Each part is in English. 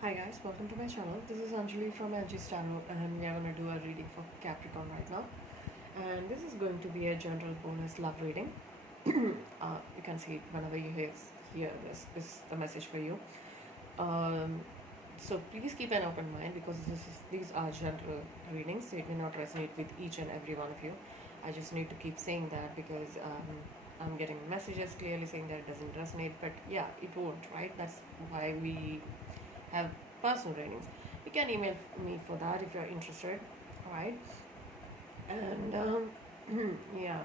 Hi guys, welcome to my channel. This is Anjali from ANJI'S Tarot, and we are going to do a reading for Capricorn right now. And this is going to be a general bonus love reading. You can see it whenever you hear this is the message for you. Um, so please keep an open mind because these are general readings, so it may not resonate with each and every one of you. I just need to keep saying that because I'm getting messages clearly saying that it doesn't resonate, but yeah, it won't, right? That's why we have personal readings. You can email me for that if you're interested. All right. And yeah,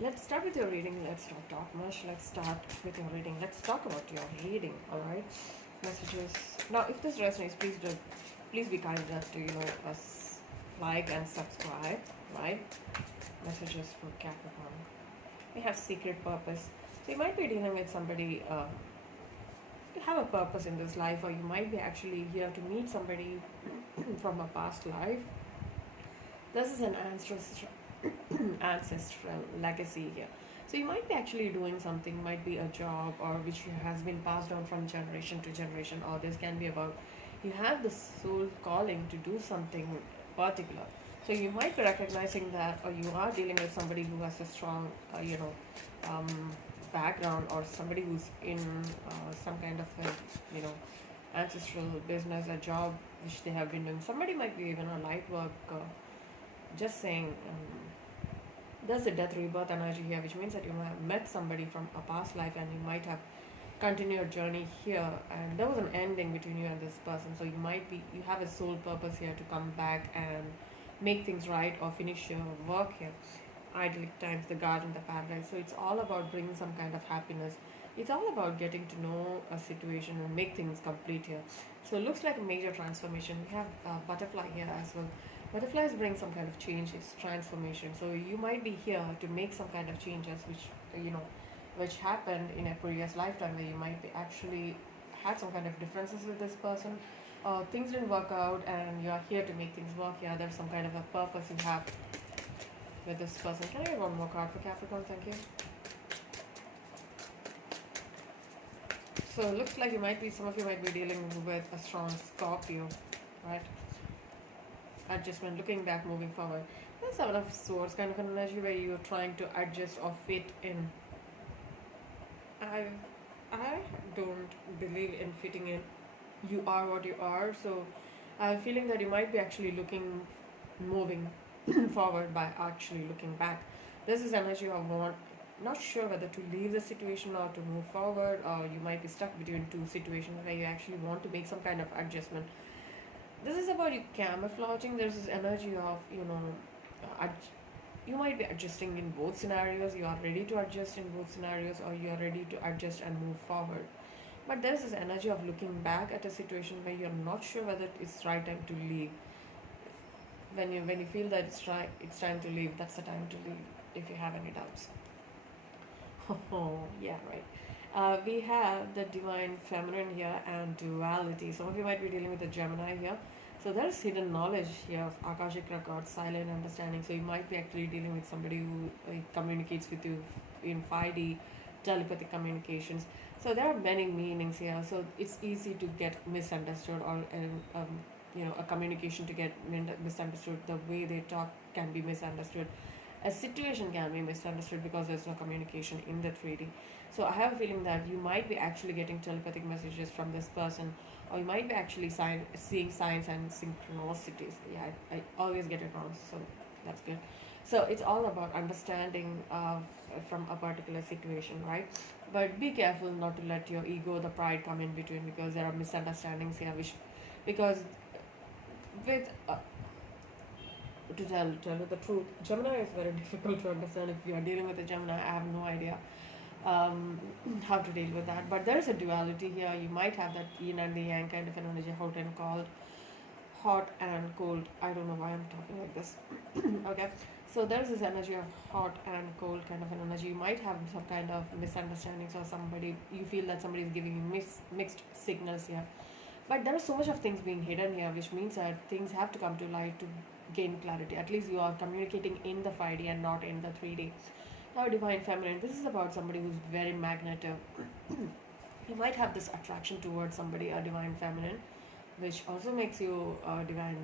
let's start with your reading. Let's not talk much. Let's start with your reading. Let's talk about your reading. All right. Messages. Now, if this resonates, please be kind enough to us like and subscribe. Right. Messages for Capricorn. We have secret purpose. So you might be dealing with somebody. You have a purpose in this life, or you might be actually here to meet somebody from a past life. This is an ancestral legacy here. So you might be actually doing something, might be a job or which has been passed down from generation to generation, or this can be about you have the soul calling to do something particular. So you might be recognizing that, or you are dealing with somebody who has a strong, um, background, or somebody who's in some kind of a, ancestral business, a job which they have been doing. Somebody might be even a light work. Just saying, there's a death rebirth energy here, which means that you might have met somebody from a past life and you might have continued your journey here, and there was an ending between you and this person. So you have a soul purpose here to come back and make things right or finish your work here. Idyllic times, the garden, the paradise. So it's all about bringing some kind of happiness. It's all about getting to know a situation and make things complete here. So it looks like a major transformation. We have a butterfly here as well. Butterflies bring some kind of change. It's transformation. So you might be here to make some kind of changes, which happened in a previous lifetime, where you might be actually had some kind of differences with this person. Things didn't work out, and you are here to make things work. Yeah, there's some kind of a purpose you have with this person. Can I get one more card for Capricorn? Thank you. So it looks like some of you might be dealing with a strong Scorpio, right? Adjustment, looking back, moving forward. There's Seven of Swords kind of an energy where you're trying to adjust or fit in. I I don't believe in fitting in. You are what you are. So I'm feeling that you might be actually moving forward by actually looking back. This is energy of not sure whether to leave the situation or to move forward, or you might be stuck between two situations where you actually want to make some kind of adjustment. This is about you camouflaging. There's this energy of, you might be adjusting in both scenarios. You are ready to adjust in both scenarios, or you are ready to adjust and move forward. But there's this energy of looking back at a situation where you're not sure whether it's right time to leave. When you feel that it's time to leave, that's the time to leave. If you have any doubts. Oh, yeah, right. We have the divine feminine here and duality. Some of you might be dealing with a Gemini here. So there's hidden knowledge here of Akashic records, silent understanding. So you might be actually dealing with somebody who communicates with you in 5D telepathic communications. So there are many meanings here. So it's easy to get misunderstood, or a communication to get misunderstood. The way they talk can be misunderstood. A situation can be misunderstood because there's no communication in the 3D. So I have a feeling that you might be actually getting telepathic messages from this person, or you might be actually seeing signs and synchronicities. Yeah, I always get it wrong, so that's good. So it's all about understanding from a particular situation, right? But be careful not to let your ego, the pride, come in between, because there are misunderstandings here. Because with to tell you the truth, Gemini is very difficult to understand. If you are dealing with a Gemini, I have no idea how to deal with that. But there is a duality here. You might have that yin and the yang kind of an energy, hot and cold. I don't know why I'm talking like this. Okay, so there's this energy of hot and cold kind of an energy. You might have some kind of misunderstandings, or you feel that somebody is giving you mixed signals here. But there is so much of things being hidden here, which means that things have to come to light to gain clarity. At least you are communicating in the 5D and not in the 3D. Now, divine feminine. This is about somebody who's very magnetic. You might have this attraction towards somebody, a divine feminine, which also makes you a divine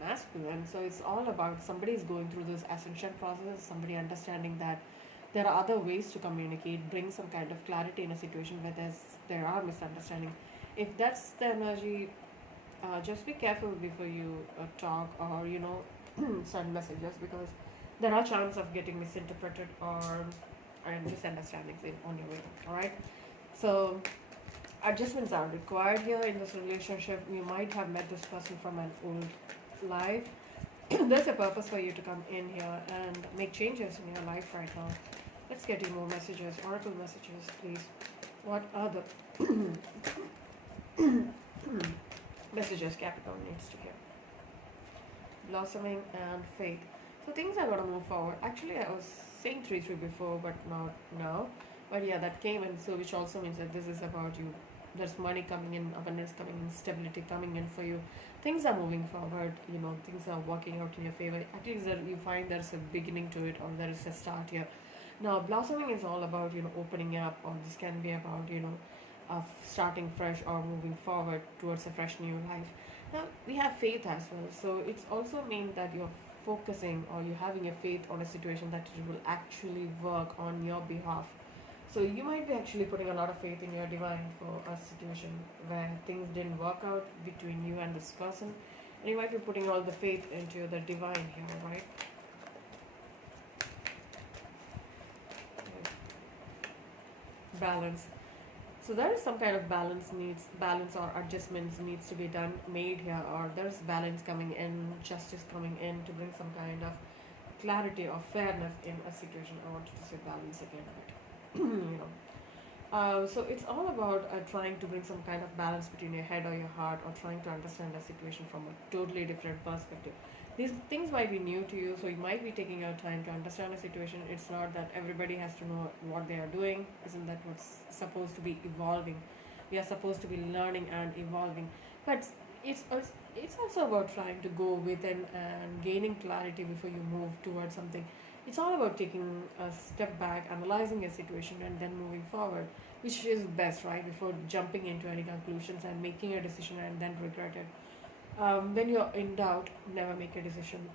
masculine. So it's all about somebody is going through this ascension process, somebody understanding that there are other ways to communicate, bring some kind of clarity in a situation where there are misunderstanding. If that's the energy, just be careful before you talk or send messages, because there are chances of getting misinterpreted or misunderstandings on your way. All right. So adjustments are required here in this relationship. You might have met this person from an old life. There's a purpose for you to come in here and make changes in your life right now. Let's get you more messages, oracle messages, please. What are the messages Capricorn needs to hear? Blossoming and faith. So things are gonna move forward. Actually, I was saying 3-3 before, but not now. But yeah, that came in, so which also means that this is about you. There's money coming in, abundance coming in, stability coming in for you. Things are moving forward, things are working out in your favor. At least you find there's a beginning to it, or there is a start here. Now, blossoming is all about, opening up, or this can be about, starting fresh or moving forward towards a fresh new life. Now, we have faith as well. So it's also mean that you're focusing or you're having a faith on a situation that it will actually work on your behalf. So you might be actually putting a lot of faith in your divine for a situation where things didn't work out between you and this person. And you might be putting all the faith into the divine here, right? Balance. So there is some kind of balance or adjustments needs to be made here, or there's balance coming in, justice coming in to bring some kind of clarity or fairness in a situation. I wanted to say balance again, but so it's all about trying to bring some kind of balance between your head or your heart, or trying to understand a situation from a totally different perspective. These things might be new to you, so you might be taking your time to understand a situation. It's not that everybody has to know what they are doing. Isn't that what's supposed to be evolving? We are supposed to be learning and evolving. But it's also about trying to go within and gaining clarity before you move towards something. It's all about taking a step back, analyzing a situation, and then moving forward, which is best, right? Before jumping into any conclusions and making a decision and then regret it. When you're in doubt, never make a decision.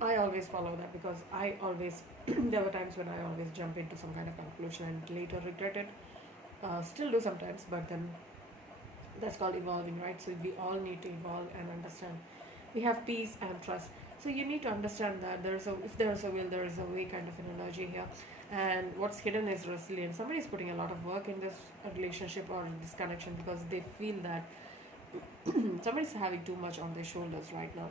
I always follow that, because I always, there were times when I always jump into some kind of conclusion and later regret it. Still do sometimes, but then that's called evolving, right? So we all need to evolve and understand. We have peace and trust. So you need to understand that if there is a will, there is a way kind of an energy here. And what's hidden is resilience. Somebody is putting a lot of work in this relationship or this connection, because they feel that somebody's having too much on their shoulders right now.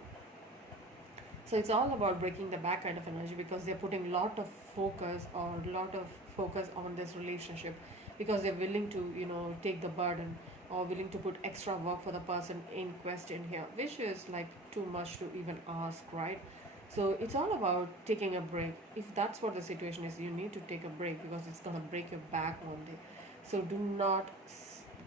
So it's all about breaking the back kind of energy, because they're putting a lot of focus on this relationship, because they're willing to take the burden, or willing to put extra work for the person in question here, which is like too much to even ask, right? So it's all about taking a break. If that's what the situation is, you need to take a break, because it's going to break your back one day. So do not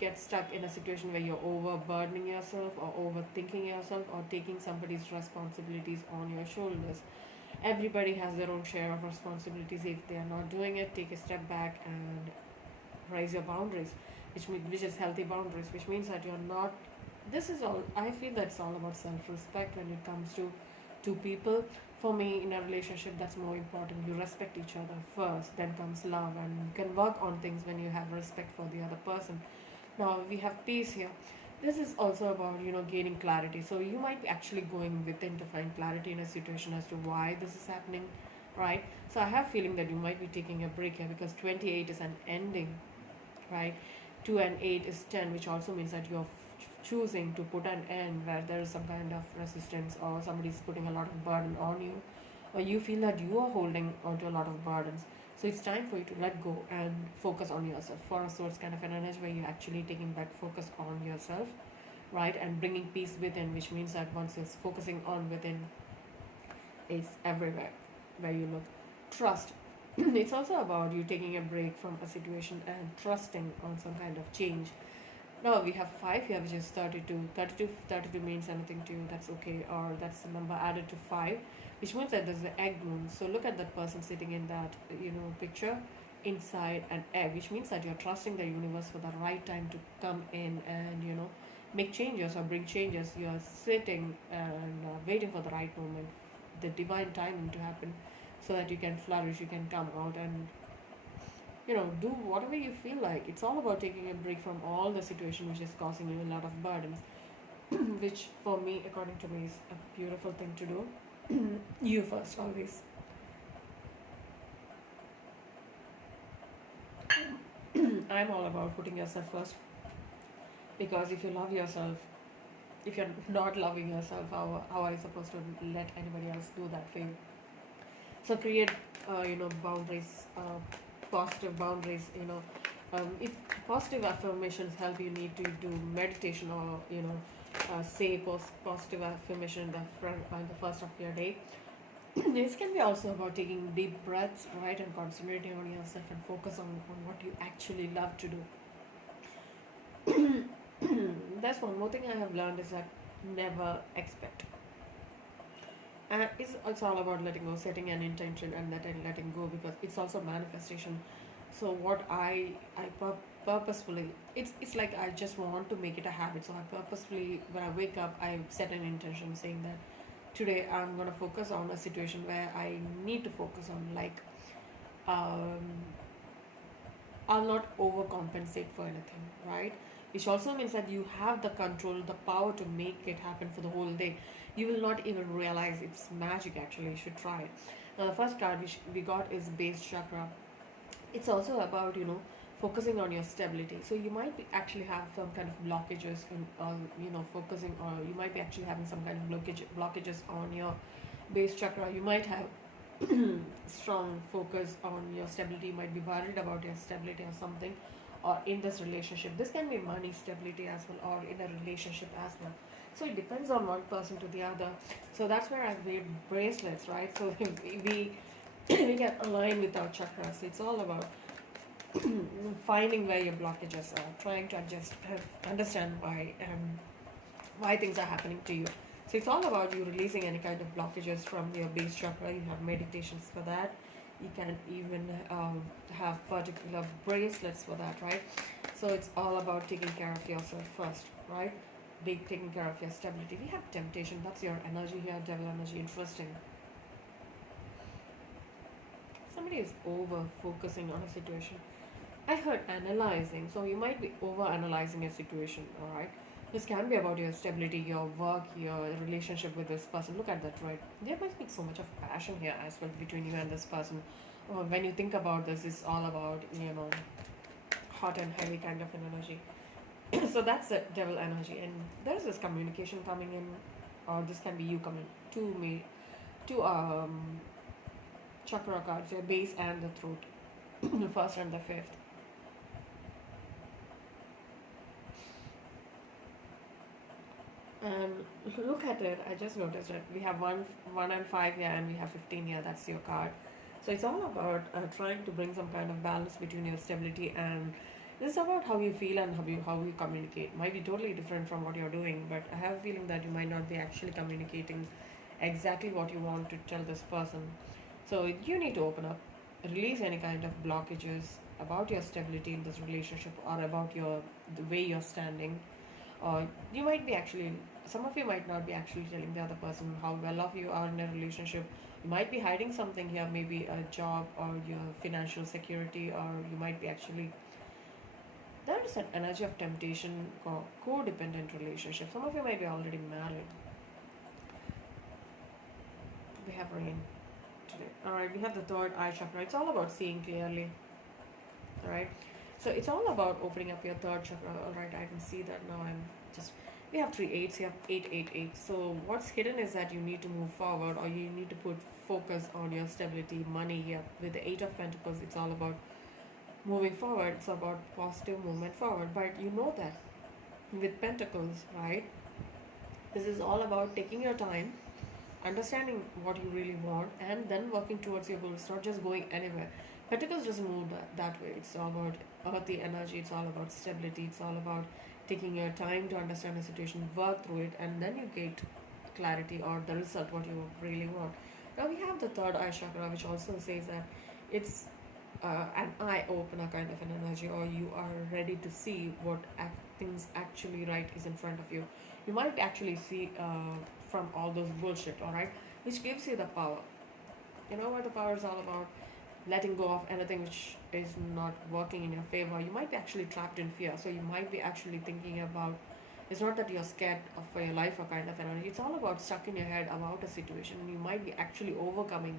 get stuck in a situation where you're overburdening yourself or overthinking yourself or taking somebody's responsibilities on your shoulders. Everybody has their own share of responsibilities. If they are not doing it, take a step back and raise your boundaries, which is healthy boundaries, which means that you're not. This is all. I feel that's all about self-respect when it comes to two people. For me, in a relationship, that's more important. You respect each other first, then comes love, and you can work on things when you have respect for the other person. Now we have peace here. This is also about gaining clarity. So you might be actually going within to find clarity in a situation as to why this is happening, right? So I have feeling that you might be taking a break here, because 28 is an ending, right? 2 and 8 is 10, which also means that you're choosing to put an end where there is some kind of resistance, or somebody's putting a lot of burden on you, or you feel that you are holding onto a lot of burdens. So it's time for you to let go and focus on yourself. For a source kind of an energy where you're actually taking back focus on yourself, right? And bringing peace within, which means that once you're focusing on within, it's everywhere where you look. Trust. It's also about you taking a break from a situation and trusting on some kind of change. Now we have 5 here, which is 32. 32 means anything to you, that's okay, or that's the number added to 5, which means that there's the egg moon. So look at that person sitting in that picture. inside an egg, which means that you're trusting the universe for the right time to come in and, make changes or bring changes. You're sitting and waiting for the right moment, the divine timing to happen, so that you can flourish, you can come out and, do whatever you feel like. It's all about taking a break from all the situation which is causing you a lot of burdens, which for me, according to me, is a beautiful thing to do. You first, always. I'm all about putting yourself first, because if you love yourself, if you're not loving yourself, how are you supposed to let anybody else do that for you? So create, boundaries, positive boundaries. If positive affirmations help, you need to do meditation, or say positive affirmation in the first of your day. This can be also about taking deep breaths, right, and concentrating on yourself and focus on what you actually love to do. That's one more thing I have learned, is that never expect. And it's all about letting go, setting an intention, and letting go, because it's also manifestation. So what purposefully, it's like I just want to make it a habit. So I purposefully, when I wake up, I set an intention saying that today I'm gonna focus on a situation where I need to focus on, like, um, I'll not overcompensate for anything, right? Which also means that you have the control, the power to make it happen for the whole day. You will not even realize it's magic, actually. You should try it. Now, the first card which we got is base chakra. It's also about, focusing on your stability. So you might be actually have some kind of blockages in, focusing, or you might be actually having some kind of blockages on your base chakra. You might have strong focus on your stability. You might be worried about your stability or something, or in this relationship. This can be money stability as well, or in a relationship as well. So it depends on one person to the other. So that's where I've made bracelets, right? So we we can align with our chakras. So it's all about finding where your blockages are, trying to adjust, understand why things are happening to you. So it's all about you releasing any kind of blockages from your base chakra. You have meditations for that. You can even have particular bracelets for that, right? So it's all about taking care of yourself first, right? Taking care of your stability. We have temptation. That's your energy here, devil energy. Interesting. Somebody is over focusing on a situation. I heard analyzing. So you might be over analyzing a situation, all right? This can be about your stability, your work, your relationship with this person. Look at that, right? There must be so much of passion here as well between you and this person. When you think about this, it's all about, hot and heavy kind of an energy. So that's the devil energy. And there's this communication coming in, or this can be you coming to me, to chakra cards, your base and the throat, the first and the fifth. And look at it. I just noticed that we have one and five here, and we have 15 here. That's your card. So it's all about trying to bring some kind of balance between your stability, and this is about how you feel and how you communicate. Might be totally different from what you're doing, but I have a feeling that you might not be actually communicating exactly what you want to tell this person. So you need to open up, release any kind of blockages about your stability in this relationship, or about the way you're standing. Or you might be actually, some of you might not be actually telling the other person how well off you are in a relationship. You might be hiding something here, maybe a job or your financial security, or you might be actually, there is an energy of temptation, codependent relationship. Some of you might be already married. We have rain today. Alright, we have the third eye chakra. It's all about seeing clearly. Alright. So it's all about opening up your third chakra. Alright, I can see that now. We have three eights, you have 888. So what's hidden is that you need to move forward, or you need to put focus on your stability, money here. With the 8 of Pentacles, it's all about moving forward. It's about positive movement forward. But you know that with Pentacles, right? This is all about taking your time, understanding what you really want, and then working towards your goals. It's not just going anywhere. Pentacles doesn't move that way. It's all about earthy energy. It's all about stability. It's all about taking your time to understand the situation, work through it, and then you get clarity or the result what you really want. Now we have the third eye chakra, which also says that it's an eye opener kind of an energy, or you are ready to see what things actually right is in front of you. You might actually see from all those bullshit, all right, which gives you the power. You know what the power is all about? Letting go of anything which is not working in your favor. You might be actually trapped in fear, so you might be actually thinking about, it's not that you're scared of for your life or kind of energy. It's all about stuck in your head about a situation, and you might be actually overcoming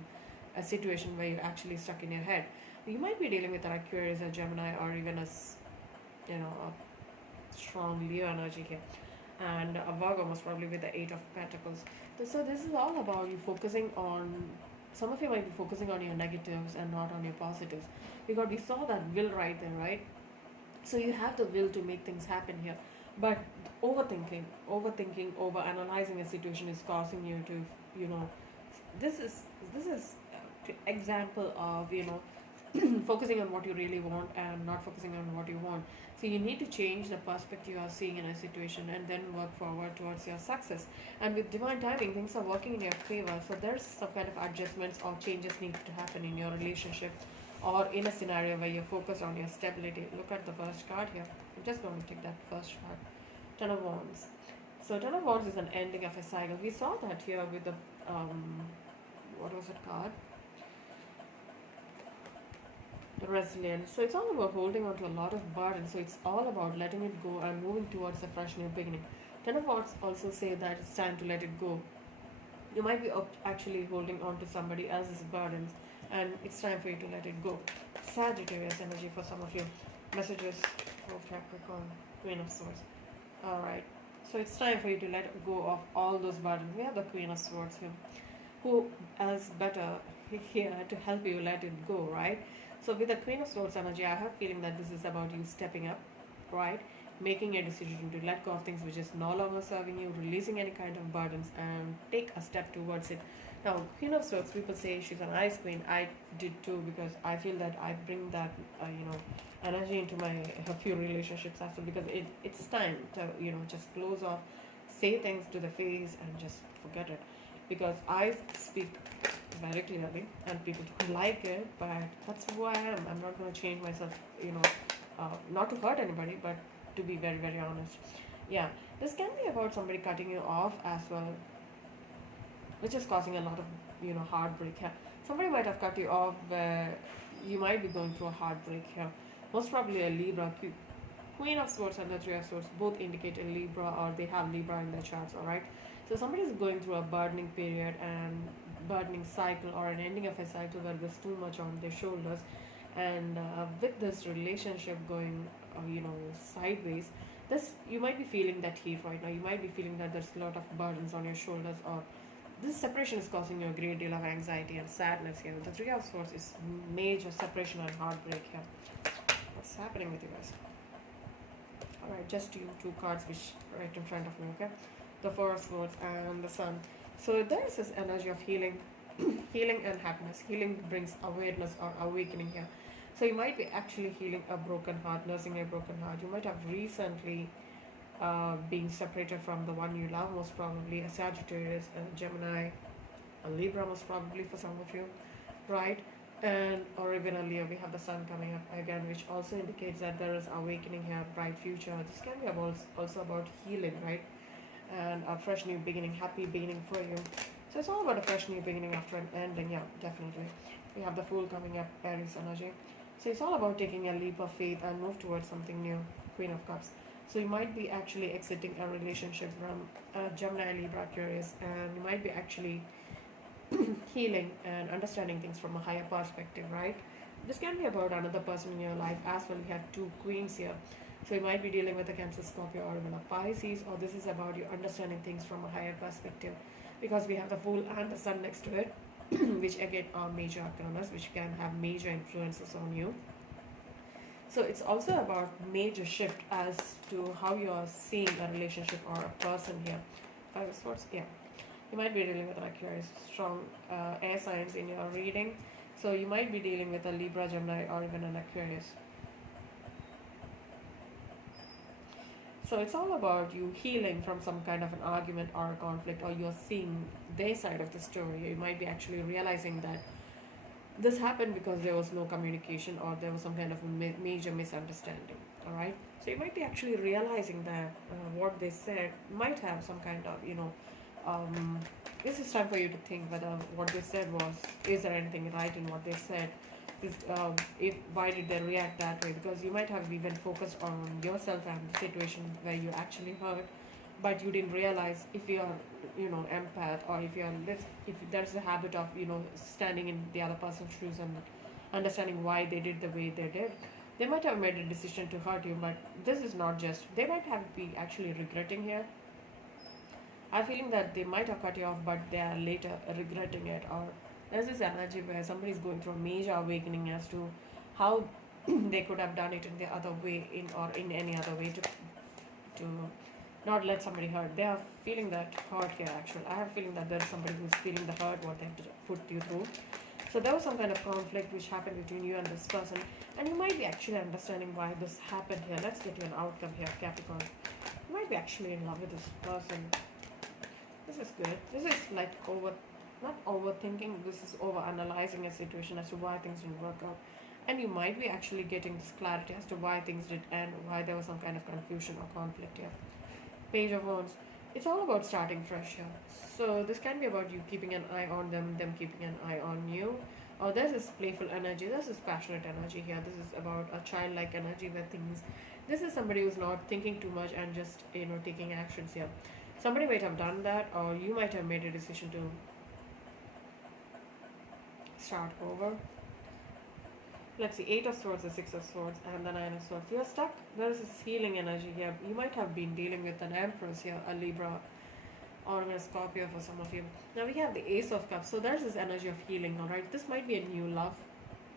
a situation where you're actually stuck in your head. You might be dealing with an Aquarius, a Gemini, or even a strong Leo energy here, and a Virgo most probably with the Eight of Pentacles. So this is all about you focusing on. Some of you might be focusing on your negatives and not on your positives, because we saw that will right there, right? So you have the will to make things happen here, but overthinking, over analyzing a situation is causing you to, you know, this is example of, focusing on what you really want and not focusing on what you want. So you need to change the perspective you are seeing in a situation and then work forward towards your success. And with divine timing, things are working in your favor. So there's some kind of adjustments or changes need to happen in your relationship or in a scenario where you're focused on your stability. Look at the first card here. I'm just going to take that first card. Ten of Wands. So Ten of Wands is an ending of a cycle. We saw that here with the what was it card? The resilience. So it's all about holding on to a lot of burden. So it's all about letting it go and moving towards a fresh new beginning. Ten of Wands also say that it's time to let it go. You might be actually holding on to somebody else's burdens, and it's time for you to let it go. Sagittarius energy for some of you. Messages for Capricorn, Queen of Swords. Alright, so it's time for you to let go of all those burdens. We have the Queen of Swords here. Who else better here to help you let it go, right? So with the Queen of Swords energy, I have a feeling that this is about you stepping up, right? Making a decision to let go of things which is no longer serving you, releasing any kind of burdens, and take a step towards it. Now, Queen of Swords, people say she's an ice queen. I did too, because I feel that I bring that, energy into my few relationships as well, because it's time to, just close off, say things to the face, and just forget it. Because I speak very clearly, and people don't like it, but that's who I am. I'm not going to change myself, not to hurt anybody, but to be very, very honest. Yeah, this can be about somebody cutting you off as well, which is causing a lot of, heartbreak here. Somebody might have cut you off where you might be going through a heartbreak here. Most probably a Libra. Queen of Swords and the Three of Swords both indicate a Libra, or they have Libra in their charts, alright? So somebody is going through a burdening period and burdening cycle, or an ending of a cycle where there's too much on their shoulders. And with this relationship going, sideways, you might be feeling that heat right now. You might be feeling that there's a lot of burdens on your shoulders, or this separation is causing you a great deal of anxiety and sadness here. The Three of Swords is major separation and heartbreak here. What's happening with you guys? Alright, just two cards which right in front of me, okay? The Four of Swords and the Sun. So there is this energy of healing, healing and happiness. Healing brings awareness or awakening here. So you might be actually healing a broken heart, nursing a broken heart. You might have recently being separated from the one you love, most probably a Sagittarius, a Gemini, a Libra, most probably for some of you, right? And or even a Leo. We have the Sun coming up again, which also indicates that there is awakening here, bright future. This can be also about healing, right? And a fresh new beginning, happy beginning for you. So it's all about a fresh new beginning after an ending. Yeah, definitely. We have the Fool coming up, Aries energy. So it's all about taking a leap of faith and move towards something new. Queen of Cups. So you might be actually exiting a relationship from Gemini, Libra, Aquarius, and you might be actually healing and understanding things from a higher perspective, right? This can be about another person in your life as well. We have two queens here. So you might be dealing with a Cancer, Scorpio, or even a Pisces, or this is about you understanding things from a higher perspective, because we have the Fool and the Sun next to it, which again are major arcanas, which can have major influences on you. So it's also about major shift as to how you are seeing a relationship or a person here. Five of Swords, yeah. You might be dealing with an Aquarius, strong air signs in your reading. So you might be dealing with a Libra, Gemini, or even an Aquarius. So it's all about you healing from some kind of an argument or a conflict, or you're seeing their side of the story. You might be actually realizing that This happened because there was no communication, or there was some kind of a major misunderstanding. All right. So you might be actually realizing that what they said might have some kind of, um, this is time for you to think whether what they said was, is there anything right in what they said? If why did they react that way? Because you might have even focused on yourself and the situation where you actually hurt, but you didn't realize, if you're empath, or if there's a habit of standing in the other person's shoes and understanding why they did the way they did, they might have made a decision to hurt you. But this is not just, they might have be actually regretting here. I'm feeling that they might have cut you off, but they are later regretting it. Or there's this energy where somebody's going through a major awakening as to how they could have done it in the other way, in any other way, to not let somebody hurt. They are feeling that hurt here. Actually, I have a feeling that there's somebody who's feeling the hurt what they've put you through. So there was some kind of conflict which happened between you and this person, and you might be actually understanding why this happened here. Let's get you an outcome here, Capricorn. You might be actually in love with this person. This is good. This is like not overthinking. This is over analyzing a situation as to why things didn't work out, and you might be actually getting this clarity as to why things did and why there was some kind of confusion or conflict here. Page of Wands. It's all about starting fresh here. So this can be about you keeping an eye on them keeping an eye on you. Or there's this playful energy, there's this passionate energy here. This is about a childlike energy where things. This is somebody who's not thinking too much and just taking actions here. Somebody might have done that, or you might have made a decision to start over. Let's see, 8 of Swords, the 6 of Swords, and the 9 of Swords. You're stuck. There is this healing energy here. You might have been dealing with an Empress here, a Libra, or even a Scorpio for some of you. Now we have the Ace of Cups. So there's this energy of healing, alright? This might be a new love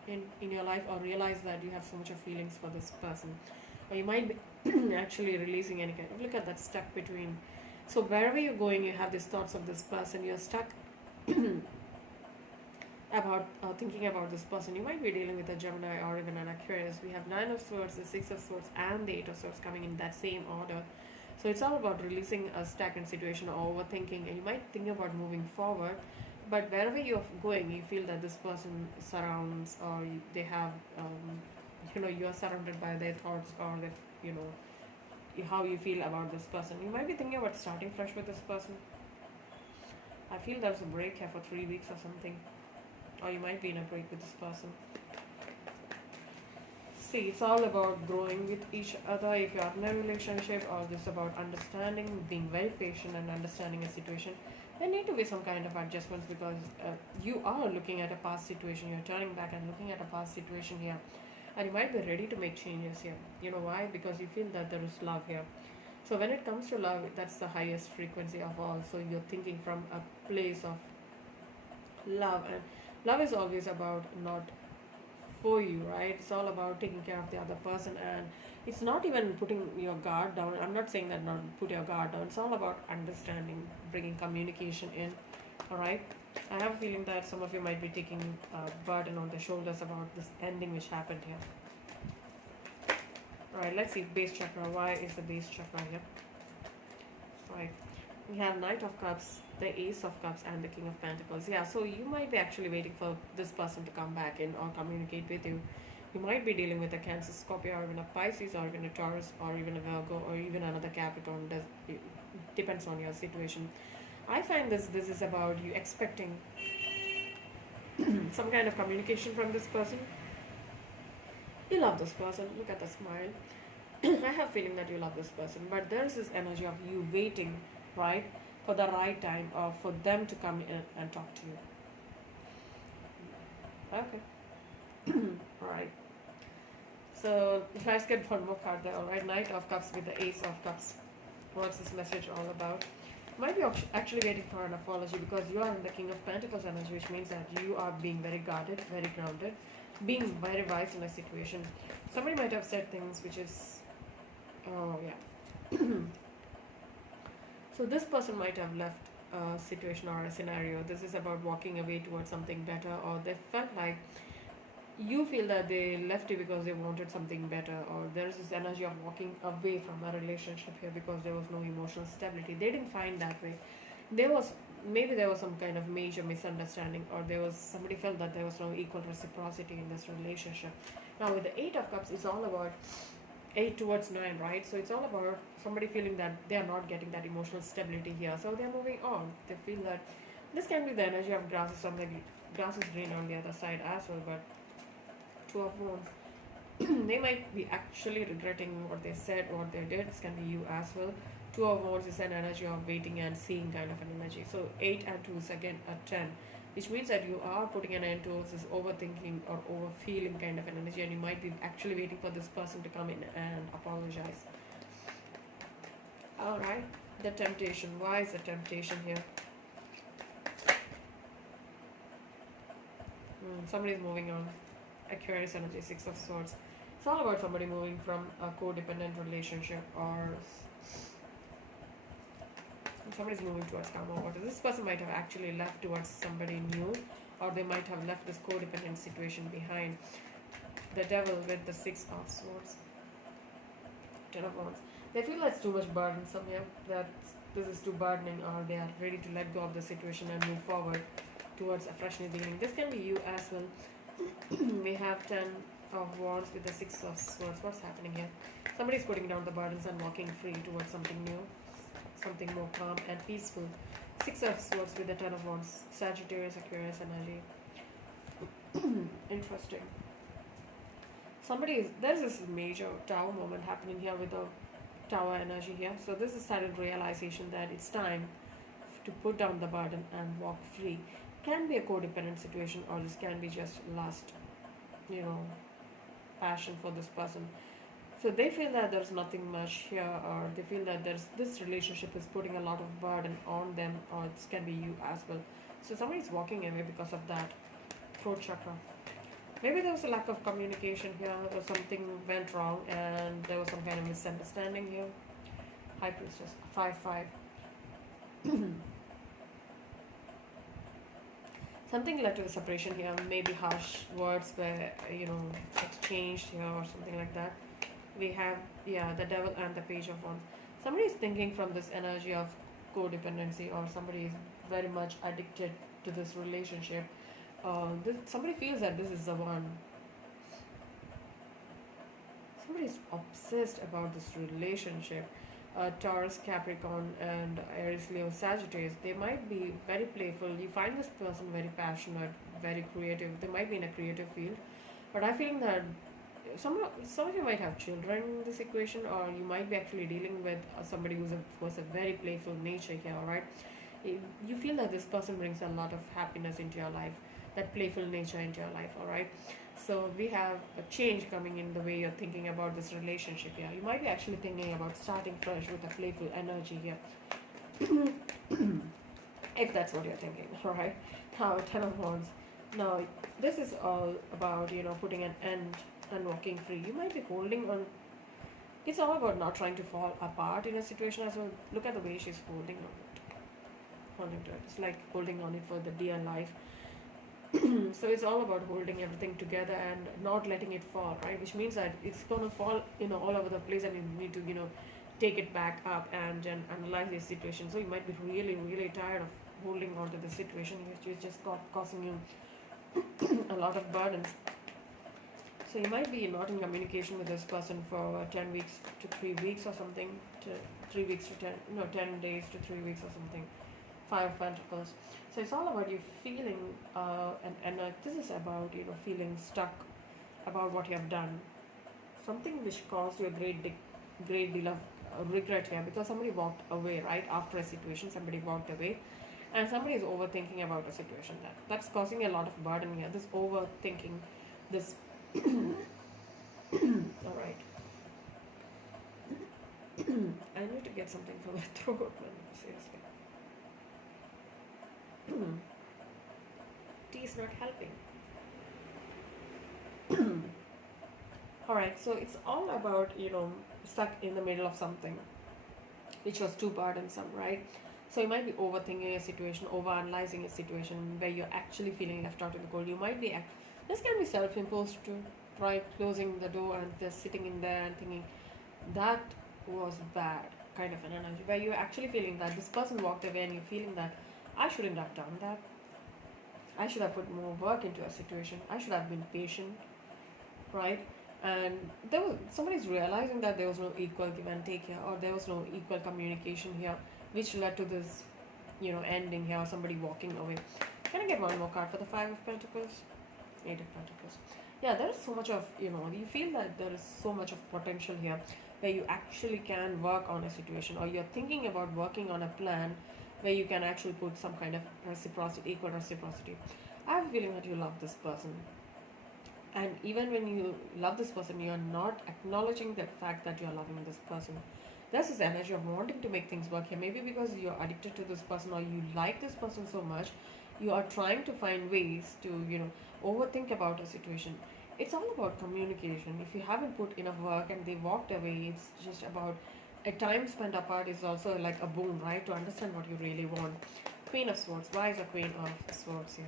in your life, or realize that you have so much of feelings for this person. Or you might be actually releasing any kind of, look at that step between. So wherever you're going, you have these thoughts of this person. You're stuck about thinking about this person. You might be dealing with a Gemini or even an Aquarius. We have 9 of Swords, the 6 of Swords, and the 8 of Swords coming in that same order. So it's all about releasing a stagnant situation or overthinking, and you might think about moving forward. But wherever you're going, you feel that this person surrounds, or they have, you are surrounded by their thoughts, or how you feel about this person. You might be thinking about starting fresh with this person. I feel there's a break here for 3 weeks or something. Or you might be in a break with this person. See, it's all about growing with each other if you're in a relationship, or just about understanding, being very patient and understanding a situation. There need to be some kind of adjustments, because you are looking at a past situation. You're turning back and looking at a past situation here. And you might be ready to make changes here. You know why? Because you feel that there is love here. So when it comes to love, that's the highest frequency of all. So you're thinking from a place of love, and love is always about not for you, right? It's all about taking care of the other person, and it's not even putting your guard down. I'm not saying that not put your guard down. It's all about understanding, bringing communication in. All right. I have a feeling that some of you might be taking a burden on the shoulders about this ending which happened here. All right. Let's see, base chakra. Why is the base chakra here? All right. We have Knight of Cups, the Ace of Cups, and the King of Pentacles. Yeah, so you might be actually waiting for this person to come back in or communicate with you. You might be dealing with a Cancer, Scorpio, or even a Pisces, or even a Taurus, or even a Virgo, or even another Capricorn. It depends on your situation. I find this is about you expecting some kind of communication from this person. You love this person. Look at the smile. I have a feeling that you love this person, but there's this energy of you waiting, right, for the right time, or for them to come in and talk to you. Okay. Alright. So let's get one more card there. Alright, Knight of Cups with the Ace of Cups. What's this message all about? You might be actually waiting for an apology, because you are in the King of Pentacles energy, which means that you are being very guarded, very grounded, being very wise in a situation. Somebody might have said things which is, oh yeah. So this person might have left a situation or a scenario. This is about walking away towards something better, or they felt like you feel that they left you because they wanted something better, or there's this energy of walking away from a relationship here because there was no emotional stability. They didn't find that way. There was maybe there was some kind of major misunderstanding, or there was somebody felt that there was no equal reciprocity in this relationship. Now with the Eight of Cups, it's all about 8 towards 9, right? So it's all about somebody feeling that they are not getting that emotional stability here, so they're moving on. They feel that this can be the energy of grass is something, grass is green on the other side as well. But Two of Wands, they might be actually regretting what they said, what they did. This can be you as well. Two of Wands is an energy of waiting and seeing kind of an energy. So 8 and 2 is again a 10, which means that you are putting an end to this overthinking or overfeeling kind of an energy, and you might be actually waiting for this person to come in and apologize. All right, the temptation. Why is the temptation here? Somebody's moving on. Aquarius energy, Six of Swords. It's all about somebody moving from a codependent relationship, or somebody's moving towards calmer water. This person might have actually left towards somebody new, or they might have left this codependent situation behind. The Devil with the Six of Swords. Ten of Wands. They feel that's too much burdensome here, that this is too burdening, or they are ready to let go of the situation and move forward towards a fresh new beginning. This can be you as well. We have 10 of Wands with the Six of Swords. What's happening here? Somebody's putting down the burdens and walking free towards something new, something more calm and peaceful. Six of Swords with the 10 of Wands. Sagittarius, Aquarius energy. Interesting. There's this major tower moment happening here with the tower energy here. So this is sudden realization that it's time to put down the burden and walk free. Can be a codependent situation, or this can be just lust, passion for this person. So they feel that there's nothing much here, or they feel that this relationship is putting a lot of burden on them, or it can be you as well. So somebody's walking away because of that. Throat chakra. Maybe there was a lack of communication here, or something went wrong and there was some kind of misunderstanding here. High Priestess, 5-5. Something led to a separation here, maybe harsh words were, exchanged here or something like that. We have, the Devil and the Page of Wands. Somebody is thinking from this energy of codependency, or somebody is very much addicted to this relationship. Somebody feels that this is the one. Somebody is obsessed about this relationship. Taurus, Capricorn, and Aries, Leo, Sagittarius, they might be very playful. You find this person very passionate, very creative. They might be in a creative field, but I feel that some of you might have children in this equation, or you might be actually dealing with somebody who's a very playful nature here. All right, you feel that this person brings a lot of happiness into your life, that playful nature into your life. All right. So we have a change coming in the way you're thinking about this relationship here. You might be actually thinking about starting fresh with a playful energy here. If that's what you're thinking, alright? Now, 10 of Wands. Now, this is all about, putting an end and walking free. You might be holding on. It's all about not trying to fall apart in a situation as well. Look at the way she's holding on it. Holding to it. It's like holding on it for the dear life. So it's all about holding everything together and not letting it fall, right? Which means that it's gonna fall, all over the place, and you need to, take it back up and analyze the situation. So you might be really, really tired of holding on to the situation, which is just causing you a lot of burdens. So you might be not in communication with this person for 10 weeks to 3 weeks or something, to 3 weeks to 10 days to 3 weeks or something. Five of Pentacles. So it's all about you feeling, and this is about, feeling stuck about what you have done. Something which caused you a great deal of regret here, because somebody walked away, right? After a situation, somebody walked away, and somebody is overthinking about a situation that's causing a lot of burden here. This overthinking, this. All right. I need to get something from my throat, man. Seriously. Tea is not helping. Alright, so it's all about, stuck in the middle of something which was too burdensome, right? So you might be overthinking a situation, overanalyzing a situation where you're actually feeling left out in the cold. You might be, this can be self-imposed too, right? Closing the door and just sitting in there and thinking, that was bad, kind of an energy, where you're actually feeling that this person walked away and you're feeling that I shouldn't have done that. I should have put more work into a situation. I should have been patient, right? And there was somebody's realizing that there was no equal give and take here, or there was no equal communication here, which led to this, ending here, somebody walking away. Can I get one more card for the Five of Pentacles? Eight of Pentacles. Yeah, there is so much of, you feel that there is so much of potential here where you actually can work on a situation, or you're thinking about working on a plan where you can actually put some kind of reciprocity, equal reciprocity. I have a feeling that you love this person. And even when you love this person, you're not acknowledging the fact that you're loving this person. There's this energy of wanting to make things work here. Maybe because you're addicted to this person or you like this person so much, you are trying to find ways to, overthink about a situation. It's all about communication. If you haven't put enough work and they walked away, it's just about a time spent apart is also like a boon, right? To understand what you really want. Queen of Swords. Why is a Queen of Swords here?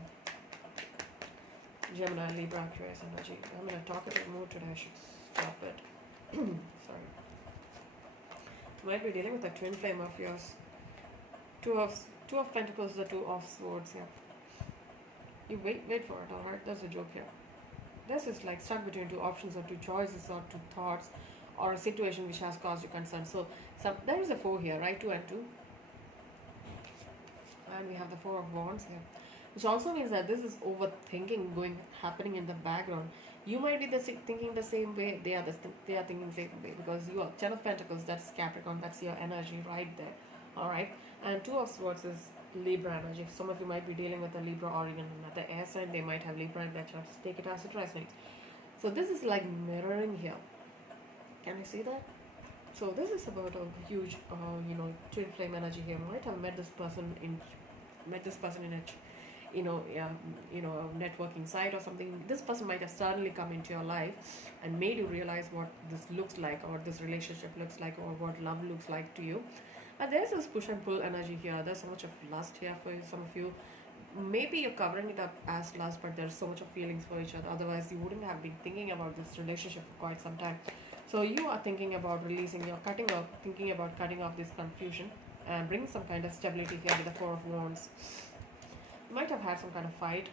Gemini, Libra, Aquarius energy. I'm in a talkative mood today. I should stop it. Sorry. You might be dealing with a twin flame of yours. Two of Pentacles, the Two of Swords here. You wait for it, alright? There's a joke here. This is like stuck between two options or two choices or two thoughts or a situation which has caused you concern. So there is a 4 here, right? 2 and 2. And we have the 4 of Wands here. Which also means that this is overthinking happening in the background. You might be thinking the same way. They are thinking the same way, because you are 10 of Pentacles. That's Capricorn. That's your energy right there. All right. And 2 of Swords is Libra energy. Some of you might be dealing with a Libra or even another air sign. They might have Libra in their charts. Take it as it resonates. So this is like mirroring here. Can you see that? So this is about a huge, twin flame energy here. You might have met this person in a networking site or something. This person might have suddenly come into your life and made you realize what this looks like, or this relationship looks like, or what love looks like to you. And there's this push and pull energy here. There's so much of lust here for some of you. Maybe you're covering it up as lust, but there's so much of feelings for each other. Otherwise, you wouldn't have been thinking about this relationship for quite some time. So you are thinking about thinking about cutting off this confusion and bring some kind of stability here with the 4 of Wands. You might have had some kind of fight,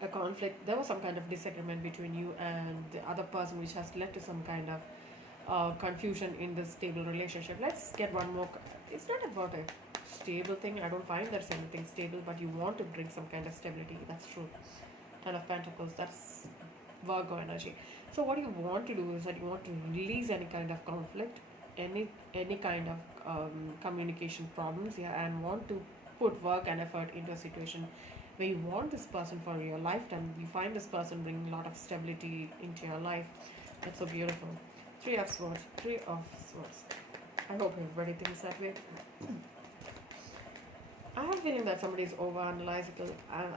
a conflict. There was some kind of disagreement between you and the other person, which has led to some kind of confusion in this stable relationship. Let's get one more. It's not about a stable thing. I don't find there's anything stable, but you want to bring some kind of stability. That's true. 10 of Pentacles. That's Virgo energy. So what you want to do is that you want to release any kind of conflict, any kind of communication problems here, and want to put work and effort into a situation where you want this person for your lifetime. You find this person bringing a lot of stability into your life. That's so beautiful. 3 of Swords. 3 of Swords. I hope everybody thinks that way. I have a feeling that somebody is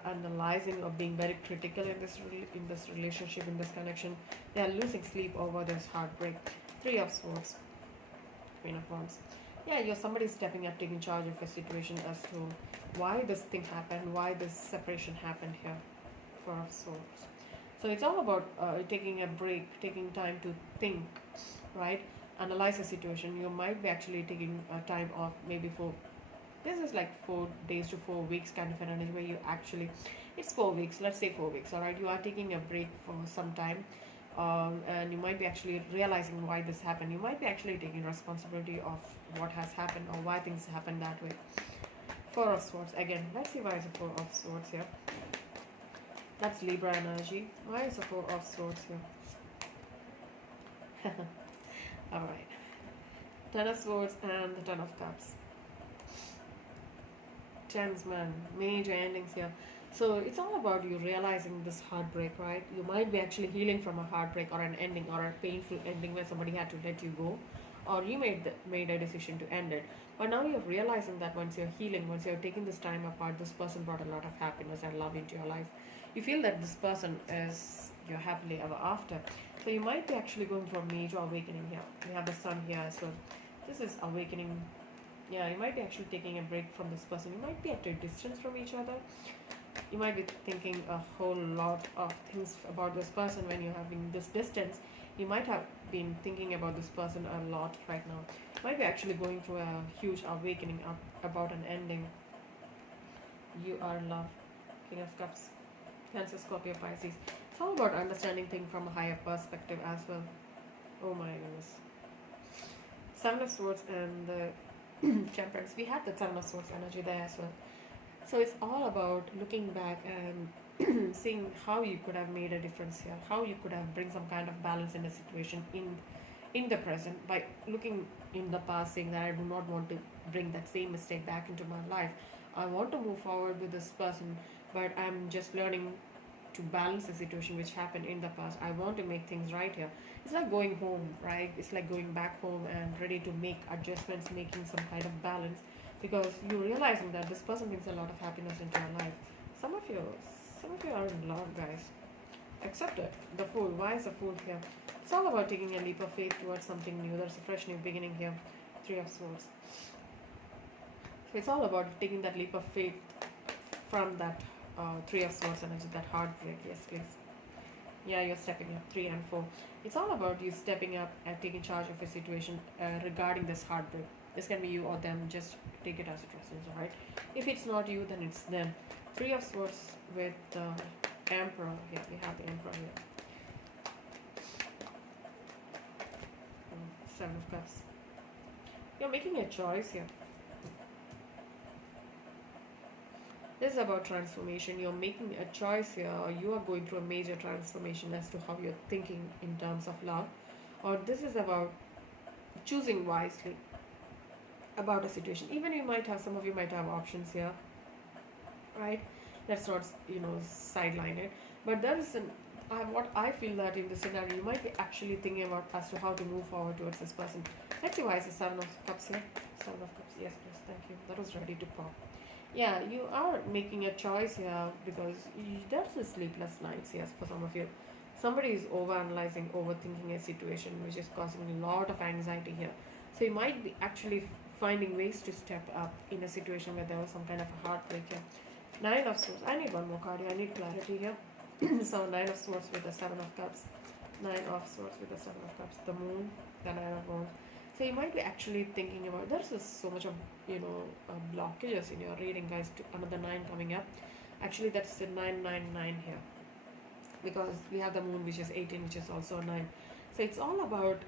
analyzing or being very critical in this relationship, in this connection. They are losing sleep over this heartbreak. 3 of Swords. Queen of Wands. Yeah, somebody stepping up, taking charge of a situation as to why this thing happened, why this separation happened here. 4 of Swords. So it's all about taking a break, taking time to think, right? Analyze the situation. You might be actually taking time off, maybe this is like 4 days to 4 weeks kind of an energy where you actually, it's 4 weeks, let's say 4 weeks, all right? You are taking a break for some time. And you might be actually realizing why this happened. You might be actually taking responsibility of what has happened or why things happen that way. 4 of Swords. Again, let's see why is a 4 of Swords here. That's Libra energy. Why is a 4 of Swords here? Alright. 10 of Swords and the 10 of Cups. Gems, man. Major endings here. So it's all about you realizing this heartbreak, right? You might be actually healing from a heartbreak or an ending or a painful ending where somebody had to let you go, or you made a decision to end it. But now you're realizing that once you're healing, once you're taking this time apart, this person brought a lot of happiness and love into your life. You feel that this person is your happily ever after. So you might be actually going through a major awakening here. We have the Sun here as well. This is awakening. Yeah, you might be actually taking a break from this person. You might be at a distance from each other. You might be thinking a whole lot of things about this person when you're having this distance. You might have been thinking about this person a lot right now. You might be actually going through a huge awakening about an ending. You are love. King of Cups. Cancer, Scorpio, Pisces. It's all about understanding things from a higher perspective as well. Oh my goodness. Seven of Swords and the Temperance. We had the Seven of Swords energy there as well. So it's all about looking back and seeing how you could have made a difference here, how you could have bring some kind of balance in the situation in the present by looking in the past, saying that I do not want to bring that same mistake back into my life. I want to move forward with this person, but I'm just learning to balance the situation which happened in the past. I want to make things right here. It's like going home, right? It's like going back home and ready to make adjustments, making some kind of balance, because you're realizing that this person brings a lot of happiness into your life. Some of you, some of you are in love, guys. Accept it. The Fool. Why is the Fool here? It's all about taking a leap of faith towards something new. There's a fresh new beginning here. Three of Swords. So it's all about taking that leap of faith from that Three of Swords energy, that heartbreak. Yes, please. Yeah, you're stepping up. 3 and 4. It's all about you stepping up and taking charge of a situation regarding this heartbreak. This can be you or them. Just take it as it resonates, alright? If it's not you, then it's them. Three of Swords with the Emperor. Yeah, we have the Emperor here. Seven of Cups. You're making a choice here. This is about transformation. You're making a choice here, or you are going through a major transformation as to how you're thinking in terms of love. Or this is about choosing wisely about a situation. Even you might have, some of you might have options here, right? Let's not, sideline it. But there is what I feel that in this scenario, you might be actually thinking about as to how to move forward towards this person. Let's see why is the Seven of Cups here. Seven of Cups. Yes, please. Thank you. That was ready to pop. Yeah, you are making a choice here because there's a sleepless nights, yes, for some of you. Somebody is overanalyzing, overthinking a situation, which is causing a lot of anxiety here. So you might be actually finding ways to step up in a situation where there was some kind of a heartbreak here. Nine of Swords. I need one more card here. I need clarity here. So Nine of Swords with the Seven of Cups. Nine of Swords with the Seven of Cups. The Moon. The Nine of Wands. So you might be actually thinking about, there's just so much of, blockages in your reading, guys, to another 9 coming up. Actually, that's the 999 here. Because we have the Moon, which is 18, which is also 9. So it's all about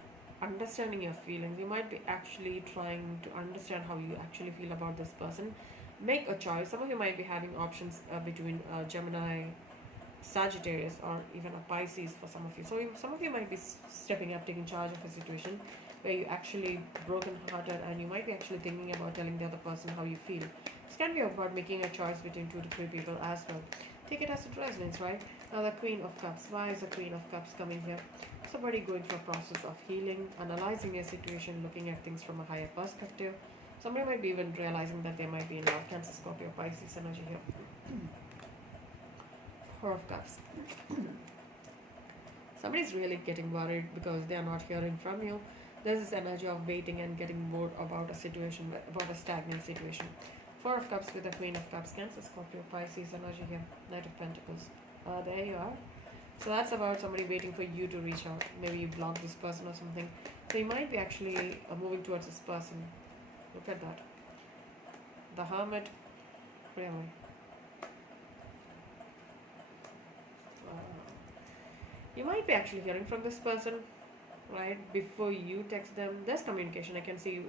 understanding your feelings. You might be actually trying to understand how you actually feel about this person. Make a choice. Some of you might be having options between Gemini, Sagittarius, or even a Pisces for some of you. So some of you might be stepping up, taking charge of a situation where you actually broken hearted, and you might be actually thinking about telling the other person how you feel. This can be about making a choice between 2 to 3 people as well. Take it as it resonates, right? Now the Queen of Cups. Why is the Queen of Cups coming here? Somebody going through a process of healing, analyzing a situation, looking at things from a higher perspective. Somebody might be even realizing that they might be in love. Cancer, Scorpio, Pisces energy here. Four of Cups. Somebody's really getting worried because they are not hearing from you. There's this energy of waiting and getting bored about a situation, about a stagnant situation. Four of Cups with the Queen of Cups. Cancer, Scorpio, Pisces energy here. Knight of Pentacles. There you are. So that's about somebody waiting for you to reach out. Maybe you block this person or something. So you might be actually moving towards this person. Look at that. The Hermit. Really. You might be actually hearing from this person, right? Before you text them, there's communication. I can see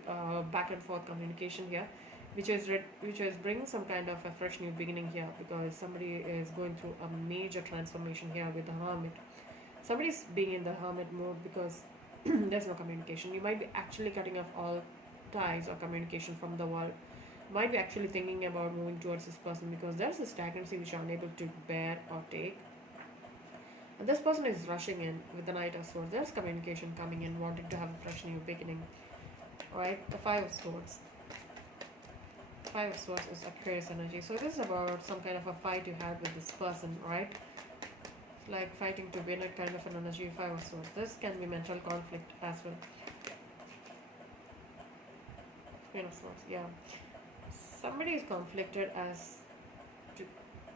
back and forth communication here, which is bringing some kind of a fresh new beginning here, because somebody is going through a major transformation here with the Hermit. Somebody's being in the Hermit mode because there's no communication. You might be actually cutting off all ties or communication from the world. You might be actually thinking about moving towards this person because there's a stagnancy which you're unable to bear or take. And this person is rushing in with the Knight of Swords. There's communication coming in, wanting to have a fresh new beginning. Right? The Five of Swords. Five of Swords is Aquarius energy. So this is about some kind of a fight you had with this person, right? It's like fighting to win a kind of an energy. Five of Swords. This can be mental conflict as well. Queen of Swords, yeah. Somebody is conflicted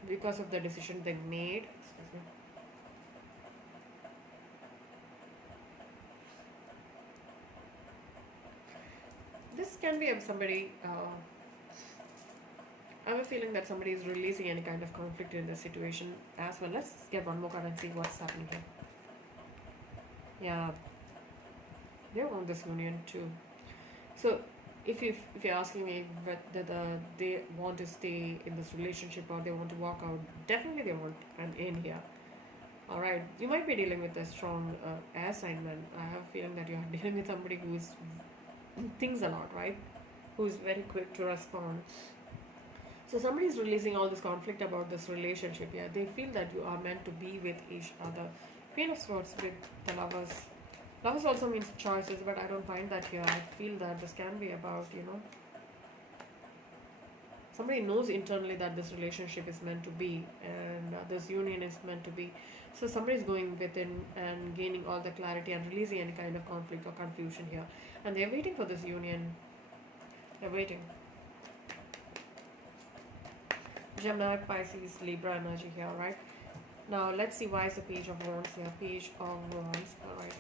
because of the decision they made. Excuse me. This can be somebody I have a feeling that somebody is releasing any kind of conflict in the situation as well. Let's get one more card and see what's happening here. Yeah, they want this union too. So if you're asking me whether they want to stay in this relationship or they want to walk out, definitely they want an in here. All right, you might be dealing with a strong air sign man. I have a feeling that you're dealing with somebody who is thinks a lot, right? Who is very quick to respond. So somebody is releasing all this conflict about this relationship. Yeah, they feel that you are meant to be with each other. Queen of Swords with the Lovers. Lovers also means choices, but I don't find that here. I feel that this can be about, somebody knows internally that this relationship is meant to be and this union is meant to be. So somebody is going within and gaining all the clarity and releasing any kind of conflict or confusion here. And they're waiting for this union. They're waiting. Gemini, Pisces, Libra energy here, right? Now let's see why is the Page of Wands here. Page of Wands, alright.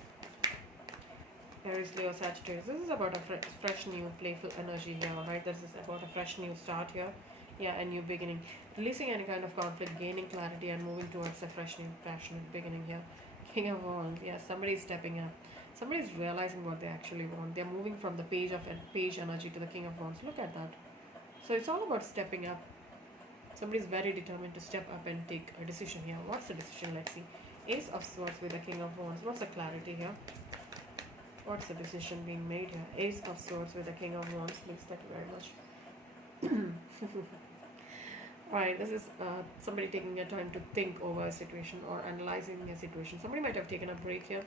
Aries, Leo, Sagittarius. This is about a fresh, new, playful energy here, alright? This is about a fresh, new start here. Yeah, a new beginning. Releasing any kind of conflict, gaining clarity, and moving towards a fresh, new, passionate beginning here. King of Wands. Yeah, somebody's stepping up. Somebody's realizing what they actually want. They're moving from the page energy to the King of Wands. Look at that. So it's all about stepping up. Somebody's very determined to step up and take a decision here. What's the decision? Let's see. Ace of Swords with the King of Wands. What's the clarity here? What's the decision being made here? Ace of Swords with the King of Wands. Please, thank you very much. Right, this is somebody taking their time to think over a situation or analyzing a situation. Somebody might have taken a break here.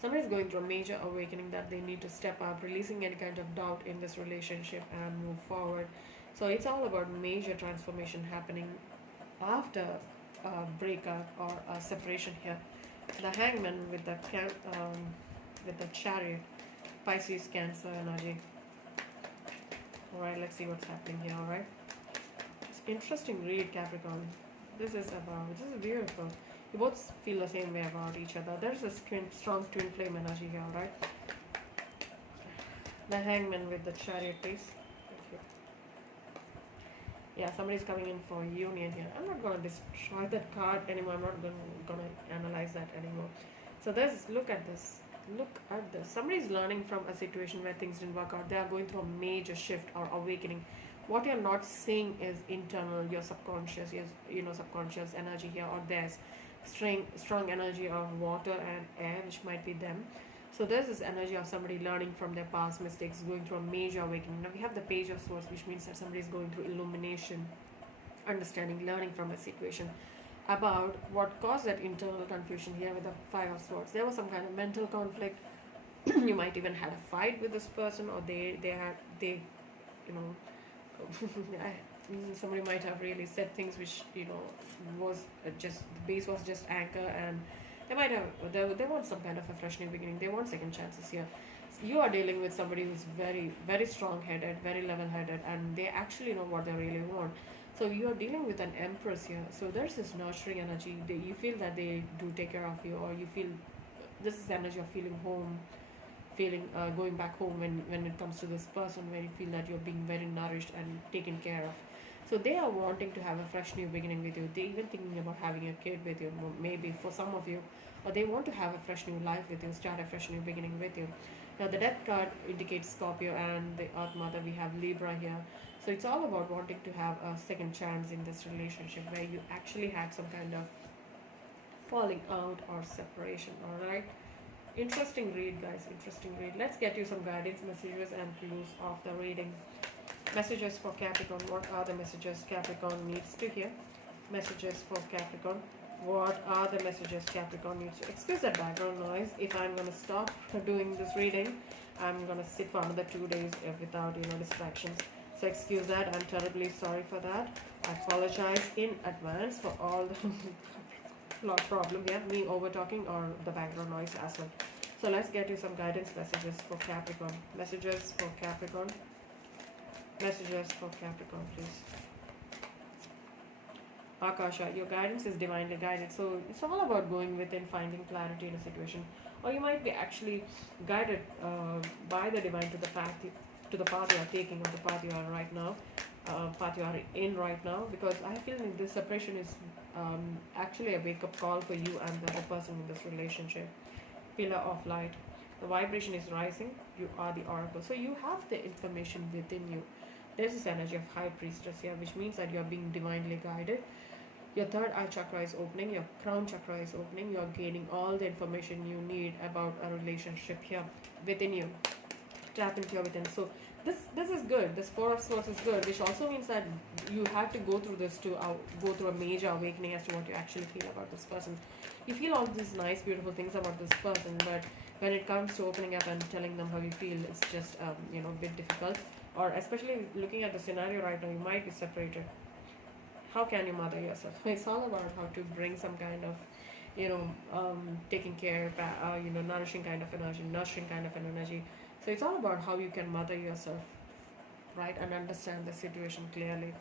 Somebody is going through a major awakening that they need to step up, releasing any kind of doubt in this relationship and move forward. So it's all about major transformation happening after a breakup or a separation here. The Hangman with the Chariot, Pisces, Cancer energy. All right, let's see what's happening here. All right, it's interesting read, Capricorn. This is beautiful. You both feel the same way about each other. There's a strong twin flame energy here, right? The Hangman with the Chariot, please. Thank you. Yeah, somebody's coming in for union here. I'm not going to destroy that card anymore. I'm not going to analyze that anymore. So look at this. Look at this. Somebody's learning from a situation where things didn't work out. They are going through a major shift or awakening. What you're not seeing is internal, your subconscious, subconscious energy here, or there's strong energy of water and air, which might be them. So there's this energy of somebody learning from their past mistakes, going through a major awakening. Now we have the Page of Swords, which means that somebody is going through illumination, understanding, learning from a situation about what caused that internal confusion here with the Five of Swords. There was some kind of mental conflict. You might even had a fight with this person, or somebody might have really said things which was just the base was just anger, and they might have they want some kind of a fresh new beginning. They want second chances here. You are dealing with somebody who's very, very strong headed, very level headed, and they actually know what they really want. So you are dealing with an Empress here. So there's this nurturing energy. You feel that they do take care of you, or you feel this is the energy of feeling home, going back home when it comes to this person, where you feel that you're being very nourished and taken care of. So they are wanting to have a fresh new beginning with you. They're even thinking about having a kid with you, maybe for some of you, or they want to have a fresh new life with you, start a fresh new beginning with you. Now the Death card indicates Scorpio, and the Earth Mother, we have Libra here. So it's all about wanting to have a second chance in this relationship where you actually had some kind of falling out or separation. All right. Interesting read, guys. Interesting read. Let's get you some guidance messages and clues of the reading. Messages for Capricorn. What are the messages Capricorn needs to hear? Messages for Capricorn. What are the messages Capricorn needs to... Excuse that background noise. If I'm going to stop doing this reading, I'm going to sit for another 2 days without distractions. So excuse that. I'm terribly sorry for that. I apologize in advance for all the problem here, me over talking or the background noise as well. So let's get you some guidance messages for Capricorn. Messages for Capricorn. Messages for Capricorn, please. Akasha, your guidance is divinely guided. So it's all about going within, finding clarity in a situation. Or you might be actually guided by the divine to the path to the path you are taking or the path you are right now, path you are in right now, because I feel like this separation is actually a wake-up call for you and the other person in this relationship. Pillar of light. The vibration is rising. You are the oracle. So you have the information within you. There's this energy of high priestess here, which means that you're being divinely guided. Your third eye chakra is opening, your crown chakra is opening, you're gaining all the information you need about a relationship here within you. Tap into your within. So this is good. This Four of Swords is good, which also means that you have to go through this to go through a major awakening as to what you actually feel about this person. You feel all these nice, beautiful things about this person, but when it comes to opening up and telling them how you feel, it's just a bit difficult. Or especially looking at the scenario right now, you might be separated. How can you mother yourself? It's all about how to bring some kind of taking care, nourishing kind of energy, nurturing kind of an energy. So it's all about how you can mother yourself, right, and understand the situation clearly.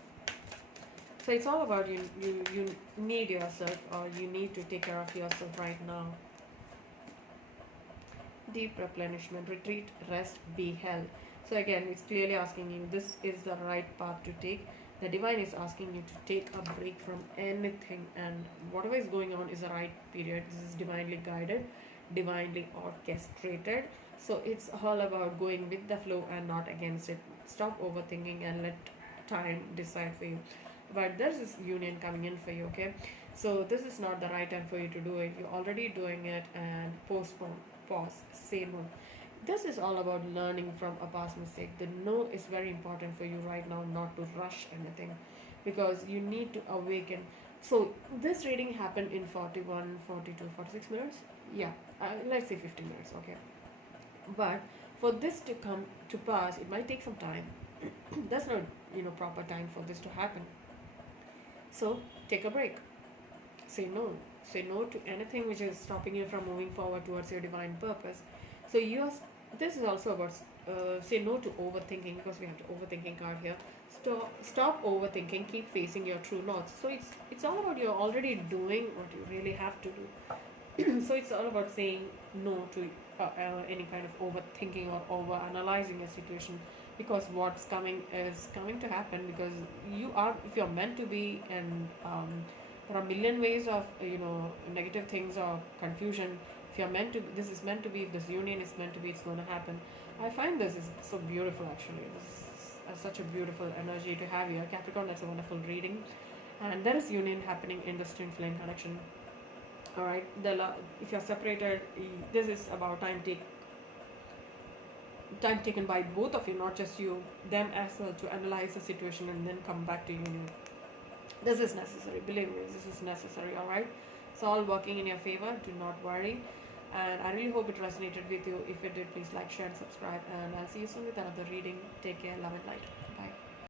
So it's all about you need yourself, or you need to take care of yourself right now. Deep replenishment, retreat, rest, be held. So again, it's clearly asking you, this is the right path to take. The divine is asking you to take a break from anything, and whatever is going on is the right period. This is divinely guided, divinely orchestrated. So it's all about going with the flow and not against it. Stop overthinking and let time decide for you. But there's this union coming in for you, okay? So this is not the right time for you to do it. You're already doing it, and postpone, pause, say no. This is all about learning from a past mistake. The no is very important for you right now, not to rush anything, because you need to awaken. So this reading happened in 41, 42, 46 minutes. Yeah, let's say 50 minutes, okay? But for this to come to pass, it might take some time. That's not proper time for this to happen. So take a break. Say no. Say no to anything which is stopping you from moving forward towards your divine purpose. So this is also about say no to overthinking, because we have the overthinking card here. Stop overthinking. Keep facing your true north. So it's all about you're already doing what you really have to do. So it's all about saying no to any kind of overthinking or over analyzing a situation, because what's coming is coming to happen, because if you're meant to be, and there are a million ways of negative things or confusion. If you're meant to, this is meant to be, if this union is meant to be, it's going to happen. I find this is so beautiful, actually. This is such a beautiful energy to have here. Capricorn, that's a wonderful reading. And there is union happening in this twin flame connection. Alright, if you're separated, this is about time taken by both of you, not just you, them as well, to analyze the situation and then come back to union. This is necessary, believe me, this is necessary. Alright, it's all working in your favor, do not worry. And I really hope it resonated with you. If it did, please like, share and subscribe, and I'll see you soon with another reading. Take care, love and light. Bye.